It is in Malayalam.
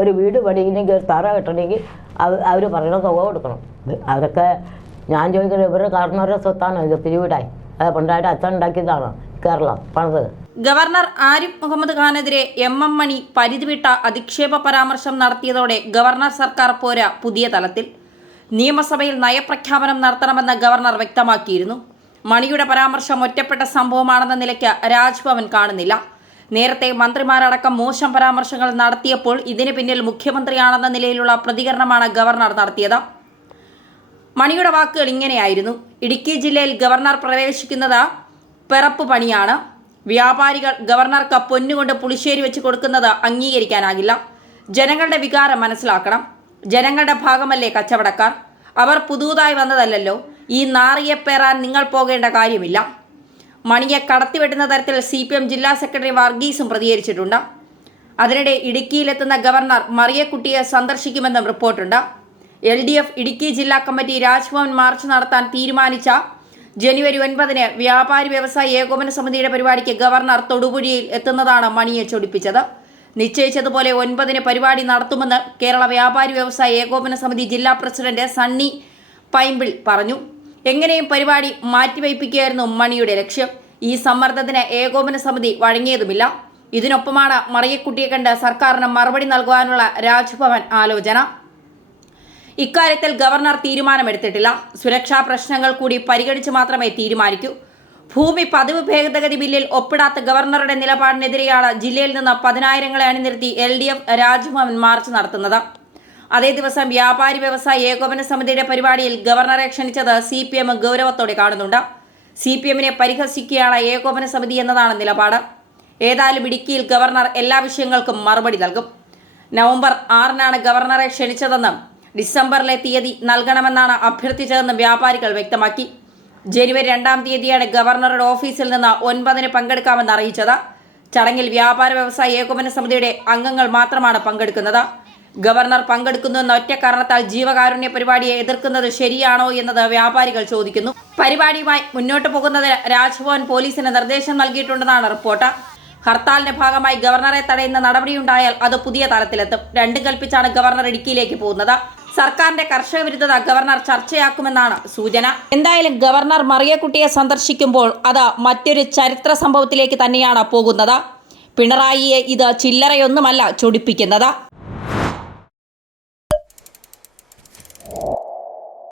ഒരു വീട് പണിയെങ്കിൽ ഒരു തറ കെട്ടണമെങ്കിൽ അവർ പറയണ തുക കൊടുക്കണം. അതൊക്കെ ഞാൻ ചോദിക്കുന്നത് ഇവരുടെ കാരണവരുടെ സ്വത്താണ് ഇത് പിരിവിടായി. അത് പണ്ടായിട്ട് അച്ഛൻ ഉണ്ടാക്കിയതാണ് കേരളം പണിത്. ഗവർണർ ആരിഫ് മുഹമ്മദ് ഖാനെതിരെ എം മണി പരിധിവിട്ട അധിക്ഷേപ പരാമർശം നടത്തിയതോടെ ഗവർണർ സർക്കാർ പോര പുതിയ തലത്തിൽ. നിയമസഭയിൽ നയപ്രഖ്യാപനം നടത്തണമെന്ന് ഗവർണർ വ്യക്തമാക്കിയിരുന്നു. മണിയുടെ പരാമർശം ഒറ്റപ്പെട്ട സംഭവമാണെന്ന നിലയ്ക്ക് രാജ്ഭവൻ കാണുന്നില്ല. നേരത്തെ മന്ത്രിമാരടക്കം മോശം പരാമർശങ്ങൾ നടത്തിയപ്പോൾ ഇതിന് പിന്നിൽ മുഖ്യമന്ത്രിയാണെന്ന നിലയിലുള്ള പ്രതികരണമാണ് ഗവർണർ നടത്തിയത്. മണിയുടെ വാക്കുകൾ ഇങ്ങനെയായിരുന്നു: ഇടുക്കി ജില്ലയിൽ ഗവർണർ പ്രവേശിക്കുന്നത് പിറപ്പ് പണിയാണ്. വ്യാപാരികൾ ഗവർണർക്ക് പൊന്നുകൊണ്ട് പുളിശ്ശേരി വെച്ച് കൊടുക്കുന്നത് അംഗീകരിക്കാനാകില്ല. ജനങ്ങളുടെ വികാരം മനസ്സിലാക്കണം. ജനങ്ങളുടെ ഭാഗമല്ലേ കച്ചവടക്കാർ. അവർ പുതുതായി വന്നതല്ലല്ലോ. ഈ നാറിയെ പേറാൻ നിങ്ങൾ പോകേണ്ട കാര്യമില്ല. മണിയെ കടത്തിവെട്ടുന്ന തരത്തിൽ CPM ജില്ലാ സെക്രട്ടറി വർഗീസും പ്രതികരിച്ചിട്ടുണ്ട്. അതിനിടെ ഇടുക്കിയിലെത്തുന്ന ഗവർണർ മറിയക്കുട്ടിയെ സന്ദർശിക്കുമെന്നും റിപ്പോർട്ടുണ്ട്. LDF ഇടുക്കി ജില്ലാ കമ്മിറ്റി രാജ്ഭവൻ മാർച്ച് നടത്താൻ തീരുമാനിച്ച ജനുവരി 9 വ്യാപാരി വ്യവസായി ഏകോപന സമിതിയുടെ പരിപാടിക്ക് ഗവർണർ തൊടുപുഴയിൽ എത്തുന്നതാണ് മണിയെ ചൊടിപ്പിച്ചത്. നിശ്ചയിച്ചതുപോലെ 9 പരിപാടി നടത്തുമെന്ന് കേരള വ്യാപാരി വ്യവസായി ഏകോപന സമിതി ജില്ലാ പ്രസിഡന്റ് സണ്ണി പൈമ്പിൾ പറഞ്ഞു. എങ്ങനെയും പരിപാടി മാറ്റിവയ്പ്പിക്കുകയായിരുന്നു മണിയുടെ ലക്ഷ്യം. ഈ സമ്മർദ്ദത്തിന് ഏകോപന സമിതി വഴങ്ങിയതുമില്ല. ഇതിനൊപ്പമാണ് മറിയക്കുട്ടിയെ കണ്ട് സർക്കാരിന് മറുപടി നൽകുവാനുള്ള രാജ്ഭവൻ ആലോചന. ഇക്കാര്യത്തിൽ ഗവർണർ തീരുമാനമെടുത്തിട്ടില്ല. സുരക്ഷാ പ്രശ്നങ്ങൾ കൂടി പരിഗണിച്ച് മാത്രമേ തീരുമാനിക്കൂ. ഭൂമി പതിവ് ഭേദഗതി ബില്ലിൽ ഒപ്പിടാത്ത ഗവർണറുടെ നിലപാടിനെതിരെയാണ് ജില്ലയിൽ നിന്ന് 10,000-ങ്ങളെ അണിനിരത്തി LDF രാജ്ഭവൻ മാർച്ച് നടത്തുന്നത്. അതേ ദിവസം വ്യാപാരി വ്യവസായി ഏകോപന സമിതിയുടെ പരിപാടിയിൽ ഗവർണറെ ക്ഷണിച്ചത് CPM ഗൗരവത്തോടെ കാണുന്നുണ്ട്. CPM-നെ പരിഹസിക്കുകയാണ് ഏകോപന സമിതി എന്നതാണ് നിലപാട്. ഏതായാലും ഇടുക്കിയിൽ ഗവർണർ എല്ലാ വിഷയങ്ങൾക്കും മറുപടി നൽകും. നവംബർ 6-നാണ് ഗവർണറെ ക്ഷണിച്ചതെന്നും ഡിസംബറിലെ തീയതി നൽകണമെന്നാണ് അഭ്യർത്ഥിച്ചതെന്നും വ്യാപാരികൾ വ്യക്തമാക്കി. ജനുവരി 2-ാം തീയതിയാണ് ഗവർണറുടെ ഓഫീസിൽ നിന്ന് 9-ന് പങ്കെടുക്കാമെന്ന് അറിയിച്ചത്. ചടങ്ങിൽ വ്യാപാര വ്യവസായ ഏകോപന സമിതിയുടെ അംഗങ്ങൾ മാത്രമാണ് പങ്കെടുക്കുന്നത്. ഗവർണർ പങ്കെടുക്കുന്നുവെന്ന ഒറ്റ കാരണത്താൽ ജീവകാരുണ്യ പരിപാടിയെ എതിർക്കുന്നത് ശരിയാണോ എന്നത് വ്യാപാരികൾ ചോദിക്കുന്നു. പരിപാടിയുമായി മുന്നോട്ട് പോകുന്നതിന് രാജ്ഭവൻ പോലീസിന് നിർദ്ദേശം നൽകിയിട്ടുണ്ടെന്നാണ് റിപ്പോർട്ട്. ഹർത്താലിന്റെ ഭാഗമായി ഗവർണറെ തടയുന്ന നടപടിയുണ്ടായാൽ അത് പുതിയ തലത്തിലെത്തും. രണ്ടും കൽപ്പിച്ചാണ് ഗവർണർ ഇടുക്കിയിലേക്ക് പോകുന്നത്. സർക്കാരിന്റെ കർഷക വിരുദ്ധത ഗവർണർ ചർച്ചയാക്കുമെന്നാണ് സൂചന. എന്തായാലും ഗവർണർ മറിയക്കുട്ടിയെ സന്ദർശിക്കുമ്പോൾ അത് മറ്റൊരു ചരിത്ര സംഭവത്തിലേക്ക് തന്നെയാണ് പോകുന്നത്. പിണറായിയെ ഇത് ചില്ലറയൊന്നുമല്ല ചൊടിപ്പിക്കുന്നത്.